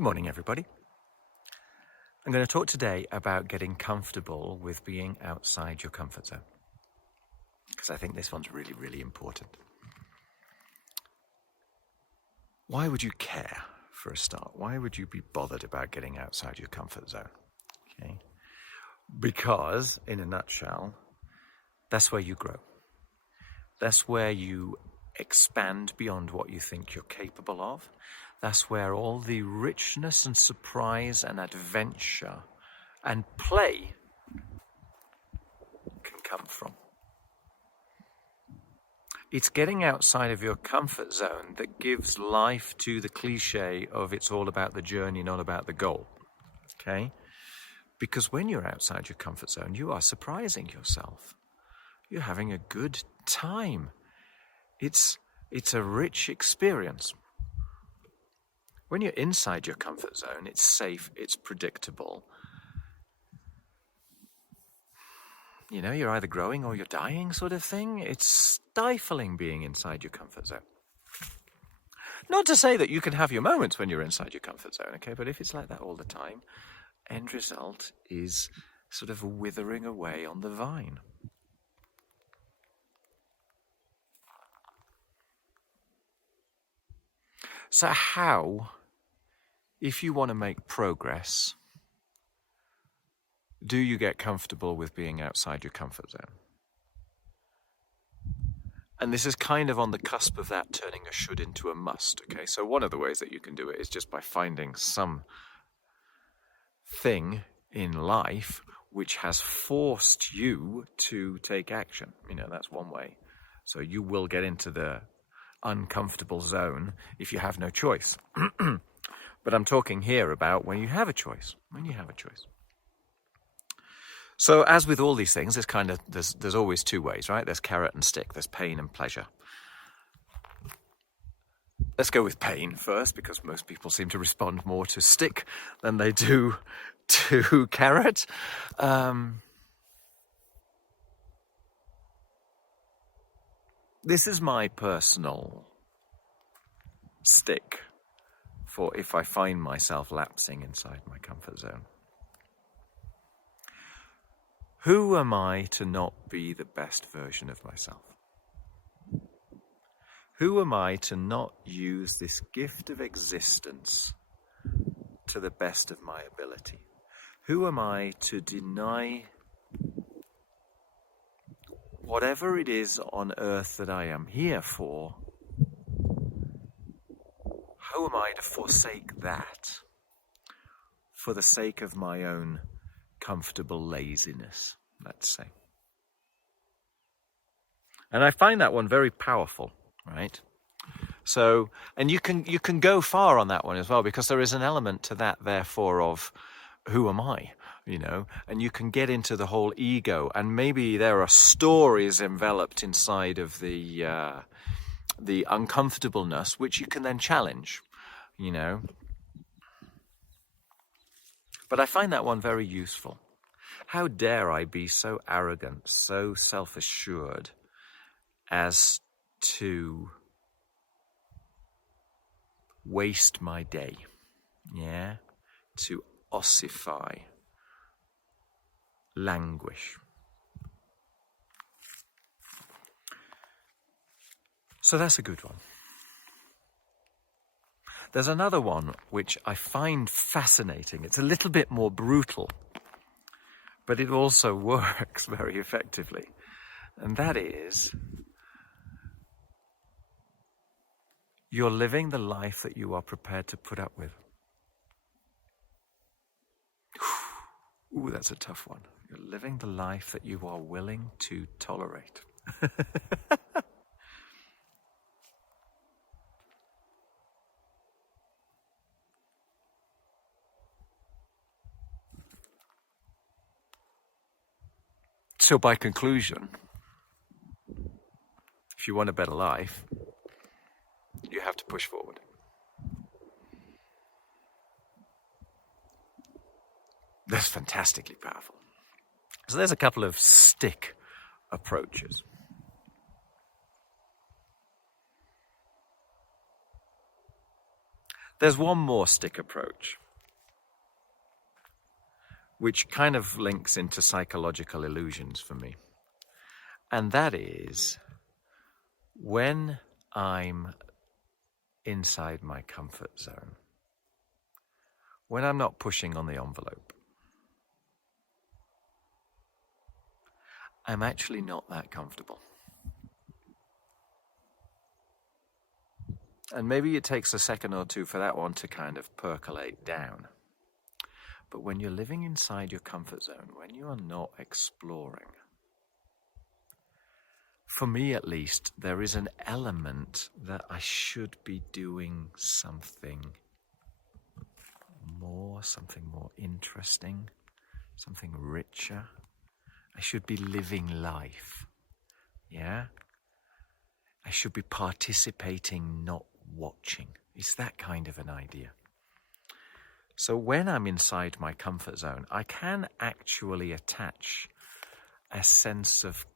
Good morning, everybody. I'm going to talk today about getting comfortable with being outside your comfort zone, because I think this one's really, really important. Why would you care, for a start? Why would you be bothered about getting outside your comfort zone? Okay. Because, in a nutshell, that's where you grow. That's where you expand beyond what you think you're capable of. That's where all the richness and surprise and adventure and play can come from. It's getting outside of your comfort zone that gives life to the cliche of it's all about the journey, not about the goal. Okay? Because when you're outside your comfort zone, you are surprising yourself. You're having a good time. It's a rich experience. When you're inside your comfort zone, it's safe, it's predictable. You know, you're either growing or you're dying sort of thing. It's stifling being inside your comfort zone. Not to say that you can have your moments when you're inside your comfort zone, okay? But if it's like that all the time, end result is sort of withering away on the vine. So how, if you want to make progress, do you get comfortable with being outside your comfort zone? And this is kind of on the cusp of that turning a should into a must, okay? So one of the ways that you can do it is just by finding some thing in life which has forced you to take action. You know, that's one way. So you will get into the uncomfortable zone if you have no choice. But I'm talking here about when you have a choice. So as with all these things, there's always two ways, right? There's carrot and stick. There's pain and pleasure. Let's go with pain first, because most people seem to respond more to stick than they do to carrot. This is my personal stick for if I find myself lapsing inside my comfort zone. Who am I to not be the best version of myself? Who am I to not use this gift of existence to the best of my ability? Who am I to deny whatever it is on earth that I am here for? Who am I to forsake that for the sake of my own comfortable laziness, let's say? And I find that one very powerful, right? So, and you can go far on that one as well, because there is an element to that, therefore, of who am I, you know? And you can get into the whole ego, and maybe there are stories enveloped inside of the uncomfortableness, which you can then challenge, you know. But I find that one very useful. How dare I be so arrogant, so self-assured as to waste my day, yeah? To ossify, languish. So that's a good one. There's another one which I find fascinating. It's a little bit more brutal, but it also works very effectively. And that is, you're living the life that you are prepared to put up with. Ooh, that's a tough one. You're living the life that you are willing to tolerate. So by conclusion, if you want a better life, you have to push forward. That's fantastically powerful. So there's a couple of stick approaches. There's one more stick approach, which kind of links into psychological illusions for me. And that is when I'm inside my comfort zone, when I'm not pushing on the envelope, I'm actually not that comfortable. And maybe it takes a second or two for that one to kind of percolate down. But when you're living inside your comfort zone, when you are not exploring, for me at least, there is an element that I should be doing something more interesting, something richer. I should be living life. Yeah? I should be participating, not watching. It's that kind of an idea. So when I'm inside my comfort zone, I can actually attach a sense of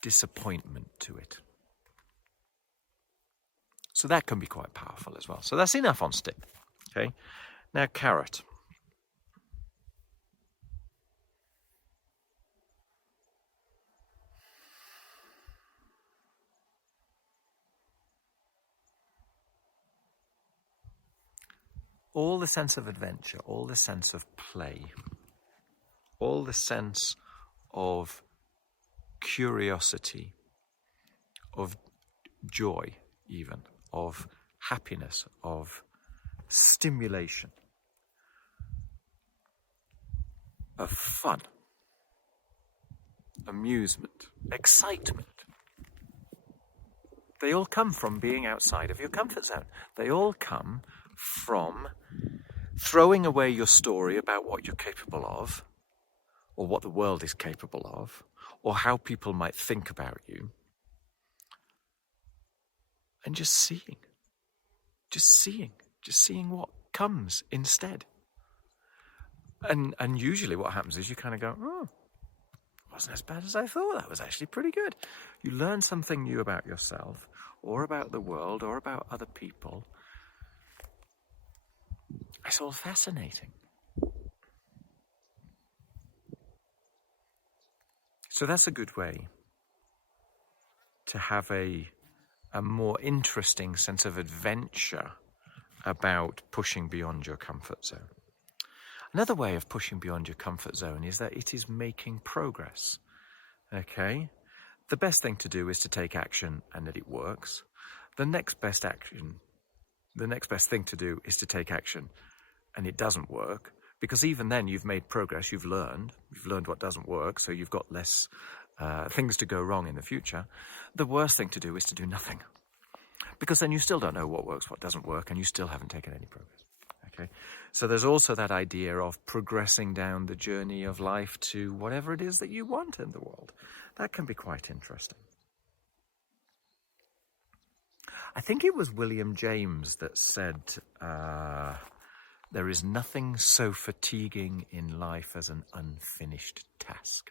disappointment to it. So that can be quite powerful as well. So that's enough on stick. Okay. Now carrot. All the sense of adventure, all the sense of play, all the sense of curiosity, of joy even, of happiness, of stimulation, of fun, amusement, excitement. They all come from being outside of your comfort zone. They all come from throwing away your story about what you're capable of, or what the world is capable of, or how people might think about you, and just seeing what comes instead. And usually what happens is you kind of go, oh, it wasn't as bad as I thought. That was actually pretty good. You learn something new about yourself, or about the world, or about other people. It's all fascinating. So that's a good way to have a more interesting sense of adventure about pushing beyond your comfort zone. Another way of pushing beyond your comfort zone is that it is making progress. Okay? The best thing to do is to take action and that it works. The next best thing to do is to take action and it doesn't work, because even then you've made progress, you've learned what doesn't work, so you've got less things to go wrong in the future. The worst thing to do is to do nothing, because then you still don't know what works, what doesn't work, and you still haven't taken any progress. Okay, so there's also that idea of progressing down the journey of life to whatever it is that you want in the world. That can be quite interesting. I think it was William James that said, there is nothing so fatiguing in life as an unfinished task.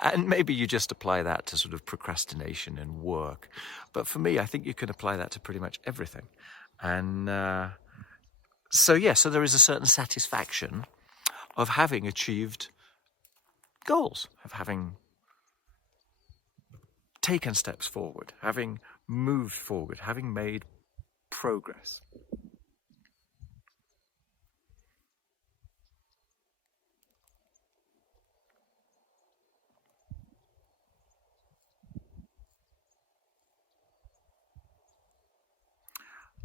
And maybe you just apply that to sort of procrastination and work. But for me, I think you can apply that to pretty much everything. And so there is a certain satisfaction of having achieved goals, of having taken steps forward, having moved forward, having made progress.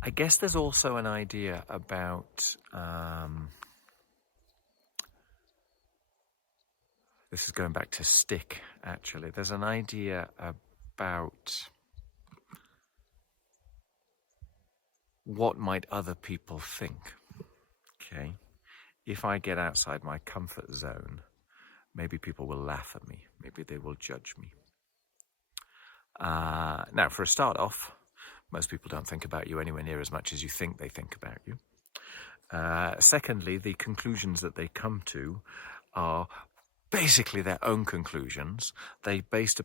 I guess there's also an idea about, this is going back to stick, actually. There's an idea about what might other people think, okay? If I get outside my comfort zone, maybe people will laugh at me. Maybe they will judge me. Now, for a start off, most people don't think about you anywhere near as much as you think they think about you. Secondly, the conclusions that they come to are basically their own conclusions. They based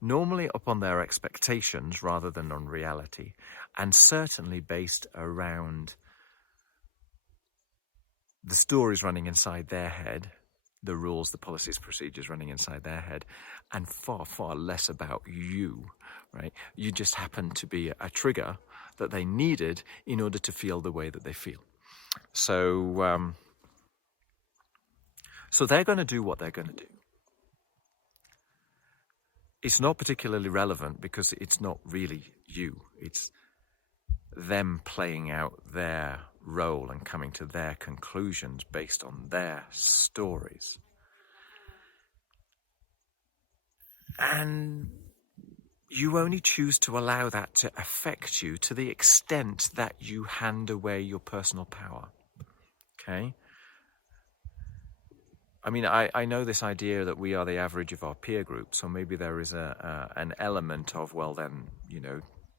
normally upon their expectations rather than on reality, and certainly based around the stories running inside their head, the rules, the policies, procedures running inside their head, and far, far less about you, right? You just happen to be a trigger that they needed in order to feel the way that they feel. So, so they're going to do what they're going to do. It's not particularly relevant because it's not really you. It's them playing out their role and coming to their conclusions based on their stories. And you only choose to allow that to affect you to the extent that you hand away your personal power. Okay? I mean, I know this idea that we are the average of our peer group, so maybe there is an element of, well, then,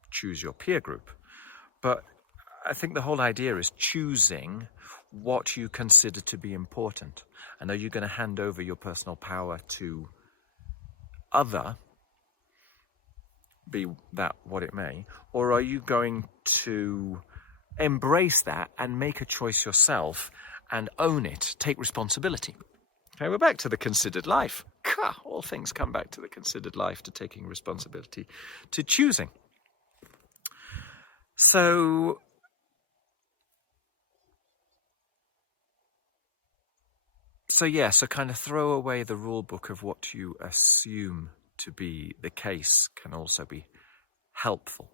choose your peer group. But I think the whole idea is choosing what you consider to be important. And are you going to hand over your personal power to other, be that what it may, or are you going to embrace that and make a choice yourself and own it, take responsibility? Okay, we're back to the considered life. All things come back to the considered life, to taking responsibility, to choosing. So kind of throw away the rule book of what you assume to be the case can also be helpful.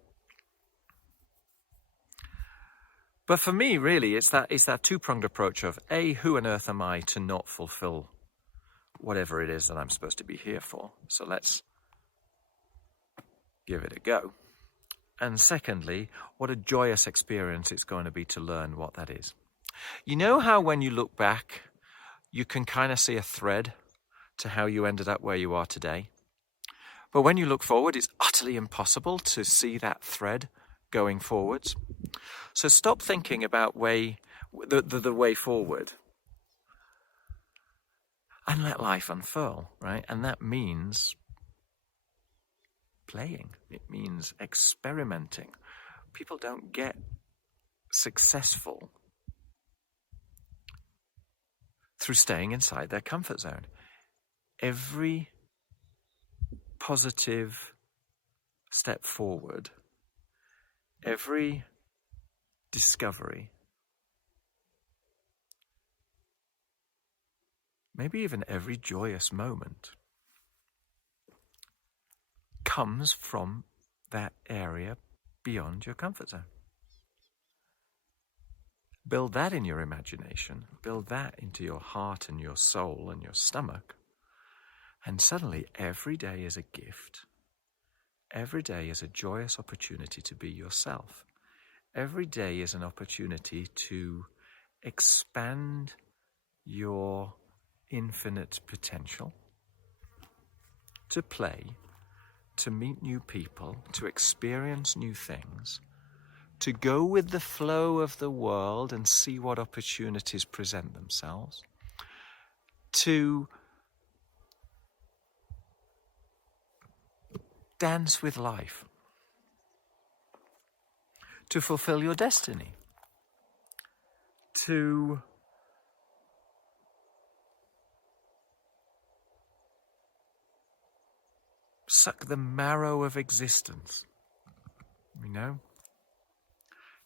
But for me, really, it's that two-pronged approach of A, who on earth am I to not fulfill whatever it is that I'm supposed to be here for? So let's give it a go. And secondly, what a joyous experience it's going to be to learn what that is. You know how when you look back, you can kind of see a thread to how you ended up where you are today? But when you look forward, it's utterly impossible to see that thread going forwards. So stop thinking about the way forward and let life unfurl, right? And that means playing. It means experimenting. People don't get successful through staying inside their comfort zone. Every positive step forward, every discovery, maybe even every joyous moment, comes from that area beyond your comfort zone. Build that in your imagination, build that into your heart and your soul and your stomach, and suddenly every day is a gift. Every day is a joyous opportunity to be yourself. Every day is an opportunity to expand your infinite potential, to play, to meet new people, to experience new things, to go with the flow of the world and see what opportunities present themselves, to dance with life, to fulfill your destiny, to suck the marrow of existence,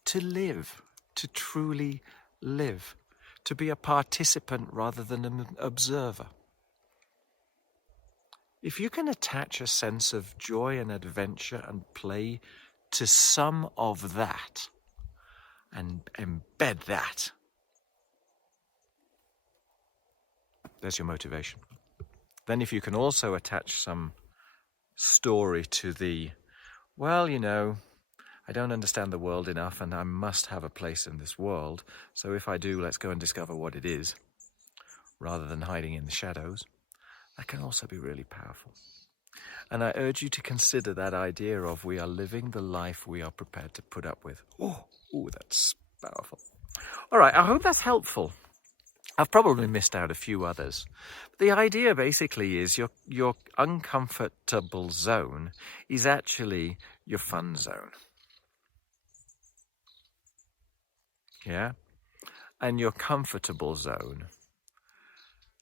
to live, to truly live, to be a participant rather than an observer. If you can attach a sense of joy and adventure and play to some of that and embed that, there's your motivation. Then if you can also attach some story to the, I don't understand the world enough and I must have a place in this world, so if I do, let's go and discover what it is, rather than hiding in the shadows. That can also be really powerful. And I urge you to consider that idea of we are living the life we are prepared to put up with. Oh, that's powerful. All right, I hope that's helpful. I've probably missed out a few others. But the idea basically is your uncomfortable zone is actually your fun zone. Yeah? And your comfortable zone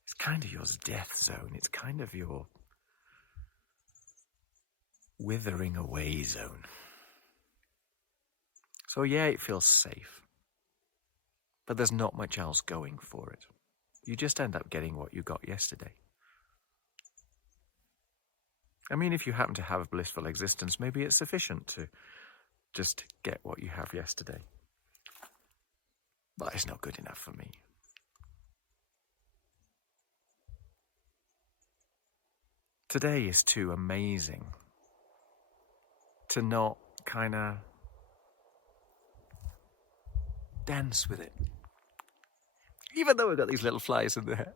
is kind of your death zone. It's kind of your withering away zone. So yeah, it feels safe. But there's not much else going for it. You just end up getting what you got yesterday. I mean, if you happen to have a blissful existence, maybe it's sufficient to just get what you have yesterday. But it's not good enough for me. Today is too amazing to not kind of dance with it. Even though we've got these little flies in there.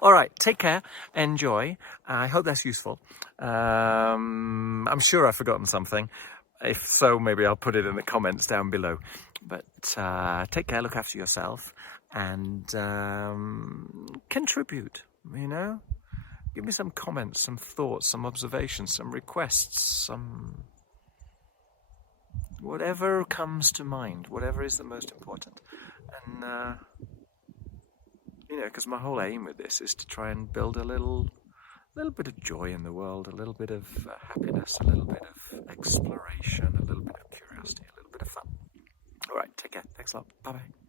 All right, take care, enjoy. I hope that's useful. I'm sure I've forgotten something. If so, maybe I'll put it in the comments down below. But take care, look after yourself, and contribute, you know? Give me some comments, some thoughts, some observations, some requests, some... whatever comes to mind, whatever is the most important. And, you know, because my whole aim with this is to try and build a little bit of joy in the world, a little bit of happiness, a little bit of exploration, a little bit of curiosity, a little bit of fun. All right, take care. Thanks a lot. Bye-bye.